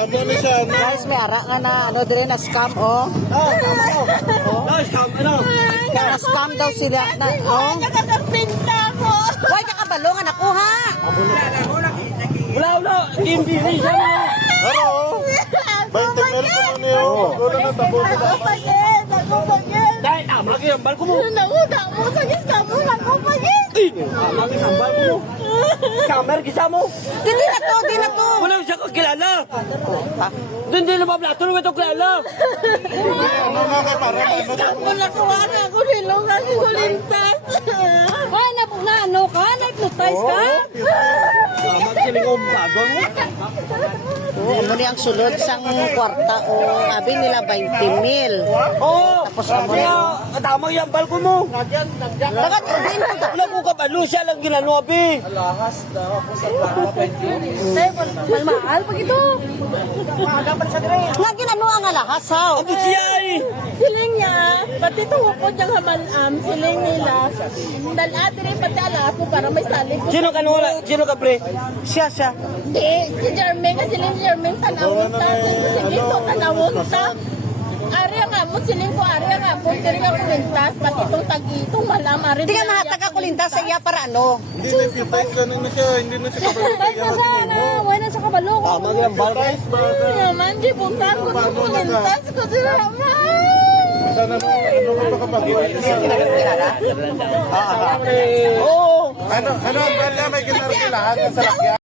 Scam na siya. Guys, may ara nga na ano dire na scam oh. Scam, ano? Kaya scam daw sila na oh. Nakakapinta ko. Why ka kabalo nga nakuha? Wala. Hindi siya na. Ano? 20 mil ko man niyo. Wala na tapos. Ako pagin. Dahil tama kayo ang balko mo. Nauda mo sa scam mo. Ako pagin. Tama kayo ang balko mo. Scammer kisa mo. Di na to. Wala siya kakilala. Doon din lumablato naman itong kilala. Ano nga kay para ano? Scam mo na kuwara ako nilungan ko lintas. Why na ano ka? Na-hypnotize ka? Magsiling umbado mo. Oh, amo ni ang sulod sang kwarta o abi nila 20 mil. Oo. Tapos amo ni Tama yung balko mo. dapat din ko Wala ko kabalo siya lang ginano abi. mahal pag ito. Nga ginano ang alahas ha. Abo siya eh. Siling niya, pati tuhukod yung hamalam, siling nila. Dalati rin pati alas mo para may salib. Sino ka nula? Sino ka pre? Siya. Di, si Jermaine, kasi siling Jermaine, tanawon ta. Sige to, tanawon ta. Ari nga mo, siling ko, ari nga mo, diri nga kumintas, pati itong tag-itong malam, ari. Hindi ka mahatag ako lintas sa iya para ano. Hindi na imputize ganun na siya. Hindi na siya kabalo. Wala na sa kabalo. Tama yung balko. Naman, di bukan ko na kumintas ko sila naman. Sana ano ka kapag-iwala siya. Kilala? Oo. Ano ang brand niya? May ginarkilahan sa lakya?